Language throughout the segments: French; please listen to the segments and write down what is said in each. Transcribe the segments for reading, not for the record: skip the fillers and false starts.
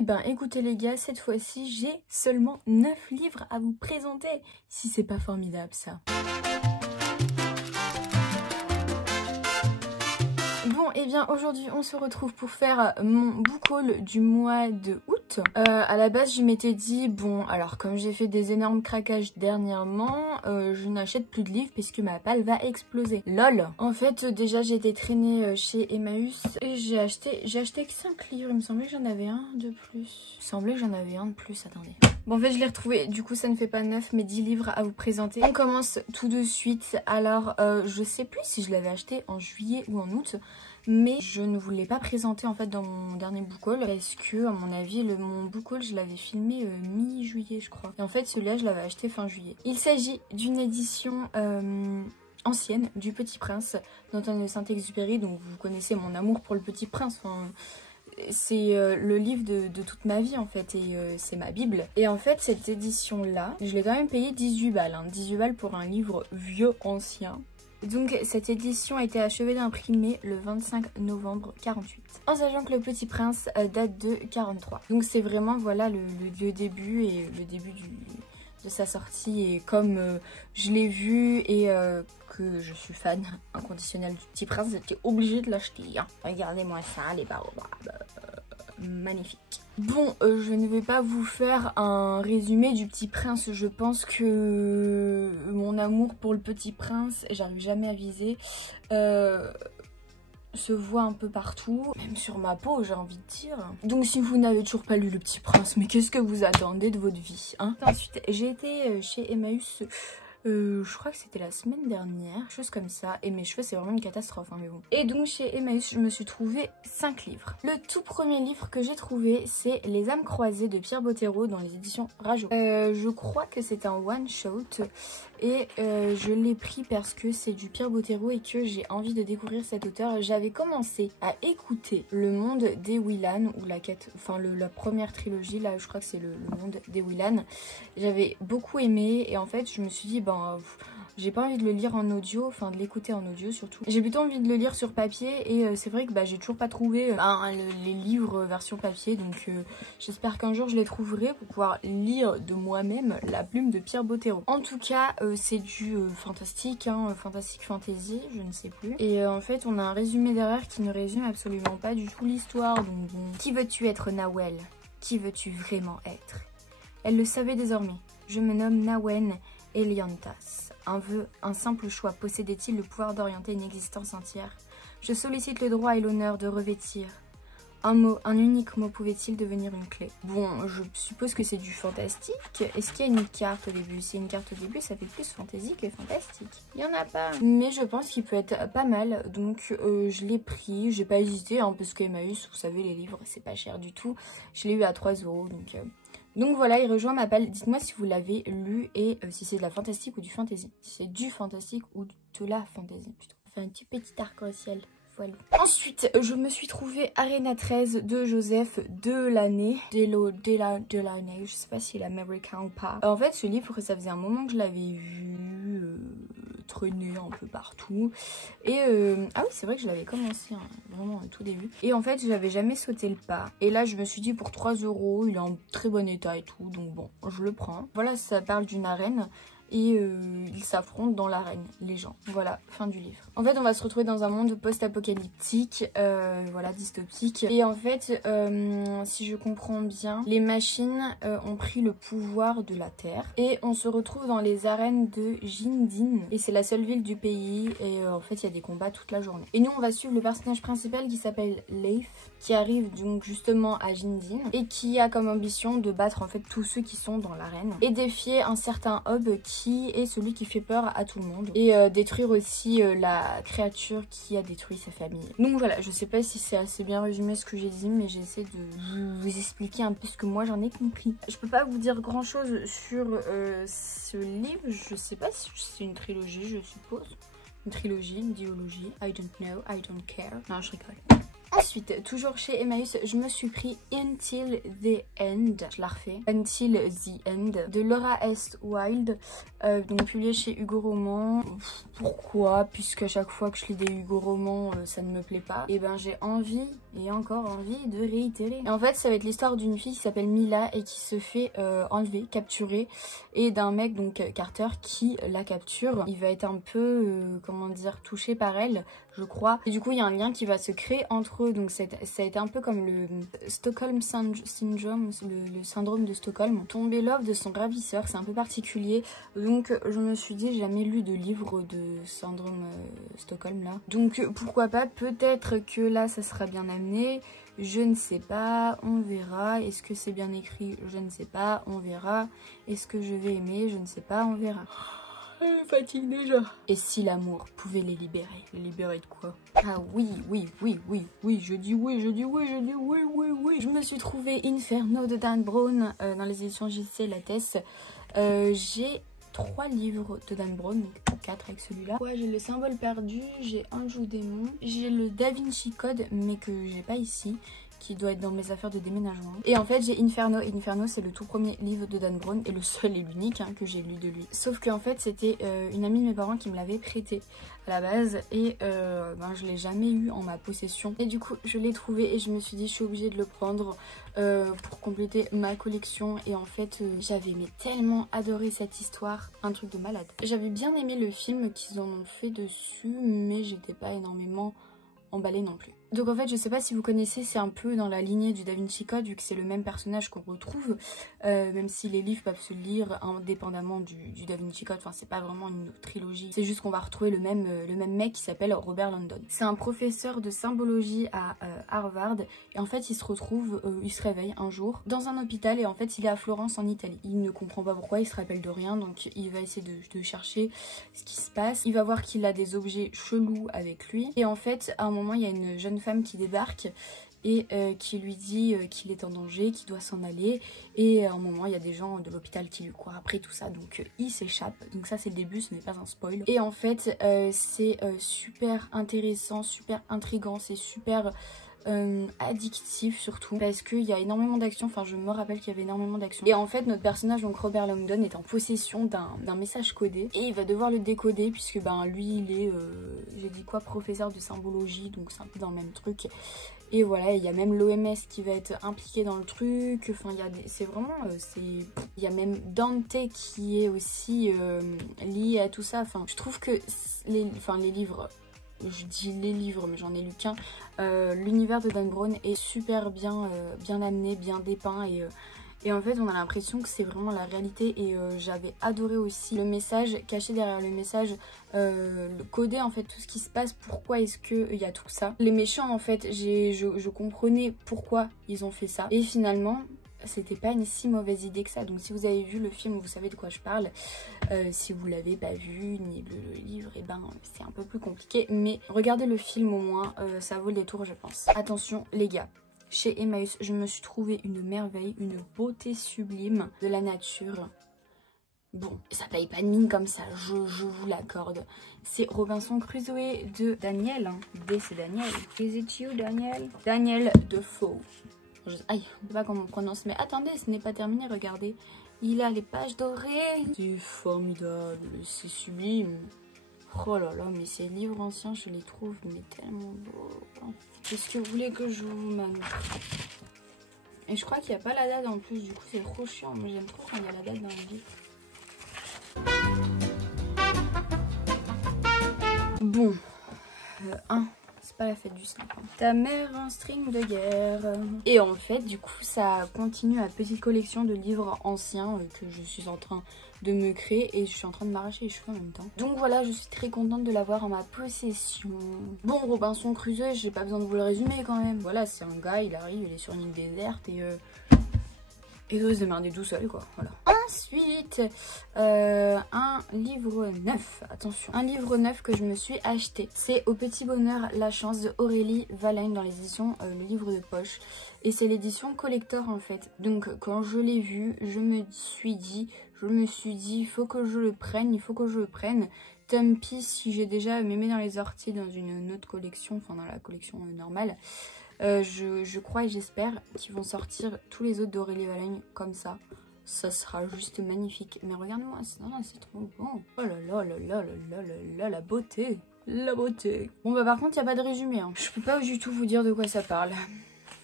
Eh ben écoutez les gars, cette fois-ci j'ai seulement 9 livres à vous présenter. Si c'est pas formidable ça. Bon, et bien aujourd'hui on se retrouve pour faire mon book haul du mois de août. À la base je m'étais dit, bon alors comme j'ai fait des énormes craquages dernièrement, je n'achète plus de livres puisque ma palle va exploser. LOL. En fait déjà j'ai été traînée chez Emmaüs et j'ai acheté que 5 livres. Il me semblait que j'en avais un de plus. Il me semblait que j'en avais un de plus, attendez. Bon en fait je l'ai retrouvé, du coup ça ne fait pas 9 mais 10 livres à vous présenter. On commence tout de suite. Alors je sais plus si je l'avais acheté en juillet ou en août, mais je ne vous l'ai pas présenté en fait dans mon dernier book haul parce que à mon avis mon book haul je l'avais filmé mi-juillet je crois. Et en fait celui-là je l'avais acheté fin juillet. Il s'agit d'une édition ancienne du Petit Prince d'Antoine de Saint-Exupéry, donc vous connaissez mon amour pour le Petit Prince. Enfin, c'est le livre de toute ma vie en fait et c'est ma bible. Et en fait cette édition là, je l'ai quand même payé 18 balles, hein, 18 balles pour un livre vieux ancien. Donc cette édition a été achevée d'imprimer le 25 novembre 48. En sachant que le Petit Prince date de 43. Donc c'est vraiment voilà le début et le début de sa sortie. Et comme je l'ai vu et que je suis fan inconditionnelle du Petit Prince, j'étais obligée de l'acheter. Hein. Regardez-moi ça, les baobabs. Magnifique. Bon, je ne vais pas vous faire un résumé du Petit Prince. Je pense que mon amour pour le Petit Prince, j'arrive jamais à viser, se voit un peu partout, même sur ma peau, j'ai envie de dire. Donc si vous n'avez toujours pas lu le Petit Prince, mais qu'est-ce que vous attendez de votre vie, hein? Ensuite, j'ai été chez Emmaüs. Je crois que c'était la semaine dernière, chose comme ça, et mes cheveux c'est vraiment une catastrophe, hein, mais bon. Et donc chez Emmaüs je me suis trouvé 5 livres. Le tout premier livre que j'ai trouvé c'est Les âmes croisées de Pierre Bottero dans les éditions Rajo. Je crois que c'est un one shot et je l'ai pris parce que c'est du Pierre Bottero et que j'ai envie de découvrir cet auteur. J'avais commencé à écouter Le Monde des Willan, ou la première trilogie, là je crois que c'est le Monde des Willan. J'avais beaucoup aimé et en fait je me suis dit j'ai pas envie de le lire en audio, enfin de l'écouter en audio surtout. J'ai plutôt envie de le lire sur papier et c'est vrai que j'ai toujours pas trouvé les livres version papier, donc j'espère qu'un jour je les trouverai pour pouvoir lire de moi-même la plume de Pierre Bottero. En tout cas c'est du fantastique, hein, fantastique fantasy, je ne sais plus. Et en fait on a un résumé derrière qui ne résume absolument pas du tout l'histoire. Donc bon. Qui veux-tu être Nawel? Qui veux-tu vraiment être? Elle le savait désormais. Je me nomme Nawen Eliantas. Un vœu, un simple choix, possédait-il le pouvoir d'orienter une existence entière? Je sollicite le droit et l'honneur de revêtir. Un mot, un unique mot pouvait-il devenir une clé? Bon, je suppose que c'est du fantastique. Est-ce qu'il y a une carte au début? Si y a une carte au début, ça fait plus fantasy que fantastique. Il y en a pas. Mais je pense qu'il peut être pas mal. Donc je l'ai pris. J'ai pas hésité, hein, parce que Emmaüs, vous savez, les livres, c'est pas cher du tout. Je l'ai eu à 3 €. Donc voilà, il rejoint ma palle. Dites-moi si vous l'avez lu et si c'est de la fantastique ou du fantasy. Si c'est du fantastique ou de la fantasy plutôt. Enfin, un petit arc-en-ciel. Voilà. Ensuite, je me suis trouvé Arena 13 de Joseph Delaney. Delaney, je sais pas s'il est américain ou pas. En fait, ce livre, ça faisait un moment que je l'avais vu traîner un peu partout. Et ah oui, c'est vrai que je l'avais commencé, hein, vraiment au tout début. Et en fait, j'avais jamais sauté le pas. Et là, je me suis dit pour 3 €, il est en très bon état et tout. Donc bon, je le prends. Voilà, ça parle d'une arène. Et ils s'affrontent dans l'arène, les gens. Voilà, fin du livre. En fait, on va se retrouver dans un monde post-apocalyptique, voilà, dystopique. Et en fait, si je comprends bien, les machines ont pris le pouvoir de la Terre. Et on se retrouve dans les arènes de Jindin. Et c'est la seule ville du pays. Et en fait, il y a des combats toute la journée. Et nous, on va suivre le personnage principal qui s'appelle Leif, qui arrive donc justement à Jindin. Et qui a comme ambition de battre en fait tous ceux qui sont dans l'arène. Et défier un certain Hob qui est celui qui fait peur à tout le monde. Et détruire aussi la créature qui a détruit sa famille. Donc voilà, je sais pas si c'est assez bien résumé ce que j'ai dit, mais j'essaie de vous expliquer un peu ce que moi j'en ai compris. Je peux pas vous dire grand chose sur ce livre, je sais pas si c'est une trilogie, je suppose. Une trilogie, une dialogie, I don't know, I don't care. Non, je rigole. Ensuite, toujours chez Emmaüs, je me suis pris Until the End, je la refais, Until the End, de Laura S. Wilde, donc publié chez Hugo Roman. Pourquoi? Puisque à chaque fois que je lis des Hugo Romans, ça ne me plaît pas. Et ben j'ai envie, et encore envie, de réitérer. Et en fait, ça va être l'histoire d'une fille qui s'appelle Mila et qui se fait enlever, capturer, et d'un mec, donc Carter, qui la capture. Il va être un peu, comment dire, touché par elle, je crois. Et du coup, il y a un lien qui va se créer entre eux. Donc ça a été un peu comme le Stockholm Syndrome, le syndrome de Stockholm. Tomber love de son ravisseur, c'est un peu particulier. Donc je me suis dit, j'ai jamais lu de livre de syndrome Stockholm là. Donc pourquoi pas, peut-être que là ça sera bien amené. Je ne sais pas, on verra. Est-ce que c'est bien écrit? Je ne sais pas, on verra. Est-ce que je vais aimer? Je ne sais pas, on verra. Elle me fatigue déjà. Et si l'amour pouvait les libérer? Les libérer de quoi? Ah oui, oui, oui, oui, oui, je dis oui, je dis oui, je dis oui, oui, oui. Je me suis trouvé Inferno de Dan Brown dans les éditions JC Lattès. J'ai 3 livres de Dan Brown, donc 4 avec celui-là. Ouais, j'ai le symbole perdu, j'ai Anjou démon, j'ai le Da Vinci Code, mais que j'ai pas ici, qui doit être dans mes affaires de déménagement. Et en fait, j'ai Inferno. Inferno, c'est le tout premier livre de Dan Brown et le seul et l'unique que j'ai lu de lui. Sauf qu'en fait, c'était une amie de mes parents qui me l'avait prêté à la base et je l'ai jamais eu en ma possession. Et du coup, je l'ai trouvé et je me suis dit, je suis obligée de le prendre pour compléter ma collection. Et en fait, j'avais tellement adoré cette histoire, un truc de malade. J'avais bien aimé le film qu'ils en ont fait dessus, mais j'étais pas énormément emballée non plus. Donc en fait, je sais pas si vous connaissez, c'est un peu dans la lignée du Da Vinci Code, vu que c'est le même personnage qu'on retrouve, même si les livres peuvent se lire indépendamment du Da Vinci Code, enfin c'est pas vraiment une trilogie, c'est juste qu'on va retrouver le même mec qui s'appelle Robert London. C'est un professeur de symbologie à Harvard, et en fait il se réveille un jour dans un hôpital, et en fait il est à Florence en Italie. Il ne comprend pas pourquoi, il se rappelle de rien, donc il va essayer de chercher ce qui se passe. Il va voir qu'il a des objets chelous avec lui, et en fait à un moment il y a une jeune femme qui débarque et qui lui dit qu'il est en danger, qu'il doit s'en aller, et à un moment il y a des gens de l'hôpital qui lui courent après, tout ça, donc il s'échappe. Donc ça c'est le début, ce n'est pas un spoil. Et en fait c'est super intéressant, super intriguant, c'est super addictif surtout, parce qu'il y a énormément d'action. Enfin je me rappelle qu'il y avait énormément d'action, et en fait notre personnage, donc Robert Langdon, est en possession d'un message codé et il va devoir le décoder, puisque lui il est j'ai dit quoi, professeur de symbologie, donc c'est un peu dans le même truc. Et voilà, il y a même l'OMS qui va être impliqué dans le truc. Enfin, c'est vraiment... il y a même Dante qui est aussi lié à tout ça. Enfin, je trouve que les livres... Je dis les livres, mais j'en ai lu qu'un. L'univers de Dan Brown est super bien amené, bien dépeint, et en fait on a l'impression que c'est vraiment la réalité. Et j'avais adoré aussi le message caché derrière le message, le coder en fait tout ce qui se passe, pourquoi est-ce qu'il y a tout ça. Les méchants en fait, je comprenais pourquoi ils ont fait ça, et finalement c'était pas une si mauvaise idée que ça. Donc si vous avez vu le film, vous savez de quoi je parle. Si vous l'avez pas vu ni le livre, et ben c'est un peu plus compliqué, mais regardez le film au moins, ça vaut le détour je pense. Attention les gars, chez Emmaüs je me suis trouvé une merveille, une beauté sublime de la nature. Bon, ça paye pas de mine comme ça, je vous l'accorde. C'est Robinson Crusoe de Daniel, c'est Daniel. Is it you Daniel? Daniel Defoe. Aïe, je sais pas comment on prononce, mais attendez, ce n'est pas terminé, regardez. Il a les pages dorées. C'est formidable, c'est sublime. Oh là là, mais ces livres anciens, je les trouve mais tellement beaux. Qu'est-ce que vous voulez que je vous montre? Et je crois qu'il n'y a pas la date en plus, du coup c'est trop chiant. Moi j'aime trop quand il y a la date dans les livres. Bon, c'est pas la fête du snap. Ta mère un string de guerre. Et en fait du coup ça continue ma petite collection de livres anciens que je suis en train de me créer, et je suis en train de m'arracher les cheveux en même temps. Donc voilà, je suis très contente de l'avoir en ma possession. Bon, Robinson Crusoe, j'ai pas besoin de vous le résumer quand même. Voilà, c'est un gars, il arrive, il est sur une île déserte et il doit se démerder tout seul quoi, voilà. Ensuite, un livre neuf, attention, un livre neuf que je me suis acheté. C'est Au petit bonheur, la chance de Aurélie Valagne dans les éditions Le Livre de Poche. Et c'est l'édition collector en fait. Donc quand je l'ai vu, je me suis dit, il faut que je le prenne, il faut que je le prenne. Tant pis si j'ai déjà mémé dans les orties dans une autre collection, enfin dans la collection normale. Je crois et j'espère qu'ils vont sortir tous les autres d'Aurélie Valaigne comme ça. Ça sera juste magnifique. Mais regarde-moi, c'est trop bon. Oh là là là là là là là, la beauté. La beauté. Bon bah par contre, il n'y a pas de résumé. Hein. Je peux pas du tout vous dire de quoi ça parle.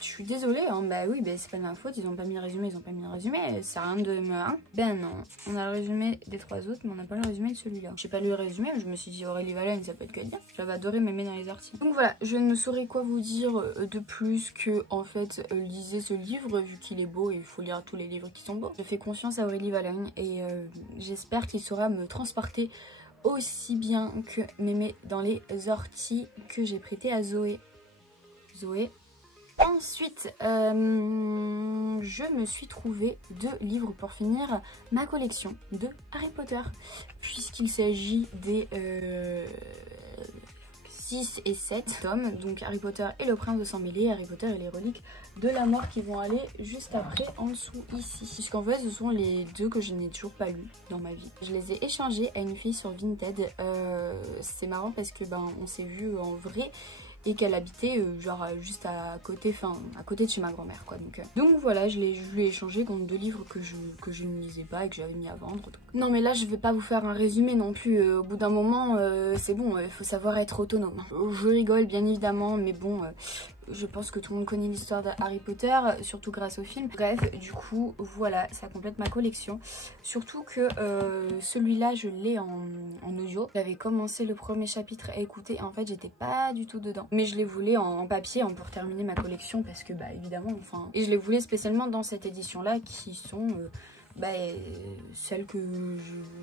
Je suis désolée, hein. Bah oui, bah c'est pas de ma faute, ils ont pas mis le résumé, ça sert à rien de me... Hein. Ben non, on a le résumé des 3 autres, mais on n'a pas le résumé de celui-là. J'ai pas lu le résumé, mais je me suis dit Aurélie Valaigne, ça peut être que bien. J'avais adoré m'aimer dans les orties. Donc voilà, je ne saurais quoi vous dire de plus que, en fait, lisez ce livre, vu qu'il est beau, et il faut lire tous les livres qui sont beaux. Je fais confiance à Aurélie Valaigne, et j'espère qu'il saura me transporter aussi bien que m'aimer dans les orties que j'ai prêté à Zoé. Ensuite, je me suis trouvé 2 livres pour finir ma collection de Harry Potter, puisqu'il s'agit des 6 et 7 tomes, donc Harry Potter et le prince de sang mêlé, Harry Potter et les reliques de la mort qui vont aller juste après en dessous ici. Puisqu'en fait ce sont les 2 que je n'ai toujours pas lus dans ma vie. Je les ai échangés à une fille sur Vinted. C'est marrant parce que on s'est vu en vrai et qu'elle habitait genre juste à côté, à côté de chez ma grand-mère quoi. Donc voilà, je lui ai échangé contre 2 livres que je ne lisais pas et que j'avais mis à vendre. Donc. Non mais là je vais pas vous faire un résumé non plus, au bout d'un moment c'est bon, il faut savoir être autonome. Je rigole bien évidemment, mais bon... je pense que tout le monde connaît l'histoire de Harry Potter, surtout grâce au film. Bref, du coup, voilà, ça complète ma collection. Surtout que celui-là, je l'ai en audio. J'avais commencé le premier chapitre à écouter et en fait, j'étais pas du tout dedans. Mais je les voulais en papier pour terminer ma collection parce que, évidemment, enfin... Et je les voulais spécialement dans cette édition-là qui sont... celles que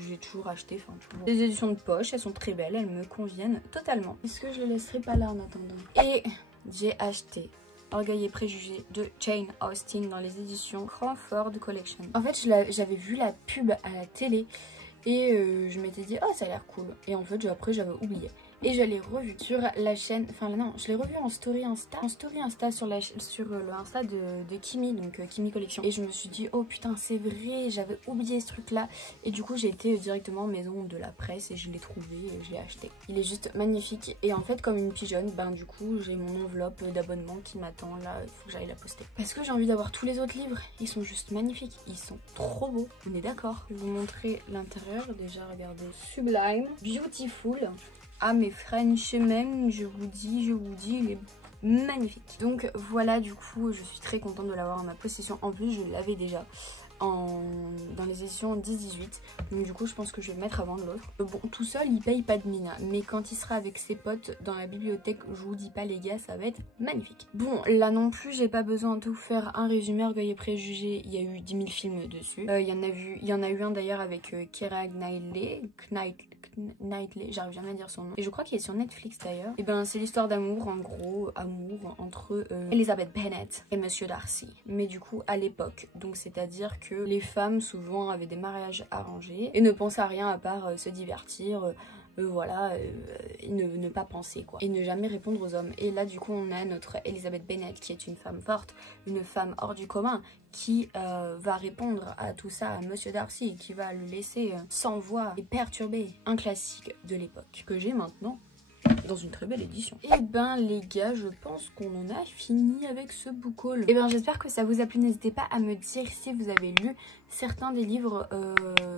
j'ai toujours achetées, toujours. Les éditions de poche, elles sont très belles, elles me conviennent totalement. Est-ce que je les laisserai pas là en attendant? Et j'ai acheté Orgueil et Préjugés de Jane Austen dans les éditions Crawford Collection. En fait, j'avais vu la pub à la télé et je m'étais dit, oh ça a l'air cool. Et en fait, après j'avais oublié. Et je l'ai revu sur la chaîne, non, je l'ai revu en story Insta sur le Insta de Kimi, donc Kimi Collection. Et je me suis dit, oh putain, c'est vrai, j'avais oublié ce truc-là. Et du coup, j'ai été directement en maison de la presse et je l'ai trouvé et je l'ai acheté. Il est juste magnifique. Et en fait, comme une pigeonne, du coup, j'ai mon enveloppe d'abonnement qui m'attend là. Il faut que j'aille la poster. Parce que j'ai envie d'avoir tous les autres livres. Ils sont juste magnifiques. Ils sont trop beaux. On est d'accord. Je vais vous montrer l'intérieur. Déjà, regardez. Sublime. Beautiful. Ah mais French même, je vous dis, il est magnifique. Donc voilà, du coup, je suis très contente de l'avoir en ma possession. En plus, je l'avais déjà dans les éditions 10-18. Donc du coup, je pense que je vais le mettre avant de l'autre. Bon, tout seul, il paye pas de mine. Mais quand il sera avec ses potes dans la bibliothèque, je vous dis pas les gars, ça va être magnifique. Bon, là non plus, j'ai pas besoin de tout faire un résumé. Orgueil et Préjugés, il y a eu 10 000 films dessus. Il y en a eu un d'ailleurs avec Keira Knightley, j'arrive jamais à dire son nom. Et je crois qu'il est sur Netflix d'ailleurs. Et c'est l'histoire d'amour, en gros, amour entre Elizabeth Bennet et Monsieur Darcy. Mais du coup, à l'époque. Donc c'est-à-dire que les femmes souvent avaient des mariages arrangés et ne pensaient à rien à part se divertir. Et ne pas penser quoi, et ne jamais répondre aux hommes. Et là du coup on a notre Elizabeth Bennet qui est une femme forte, une femme hors du commun, qui va répondre à tout ça à Monsieur Darcy, qui va le laisser sans voix et perturbé. Un classique de l'époque que j'ai maintenant dans une très belle édition. Et les gars, je pense qu'on en a fini avec ce book haul. Et j'espère que ça vous a plu. N'hésitez pas à me dire si vous avez lu certains des livres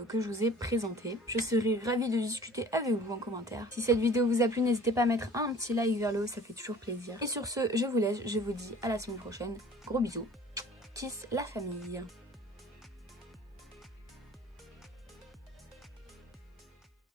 que je vous ai présentés. Je serai ravie de discuter avec vous en commentaire. Si cette vidéo vous a plu, n'hésitez pas à mettre un petit like vers le haut, ça fait toujours plaisir. Et sur ce, je vous laisse, je vous dis à la semaine prochaine. Gros bisous. Kiss la famille.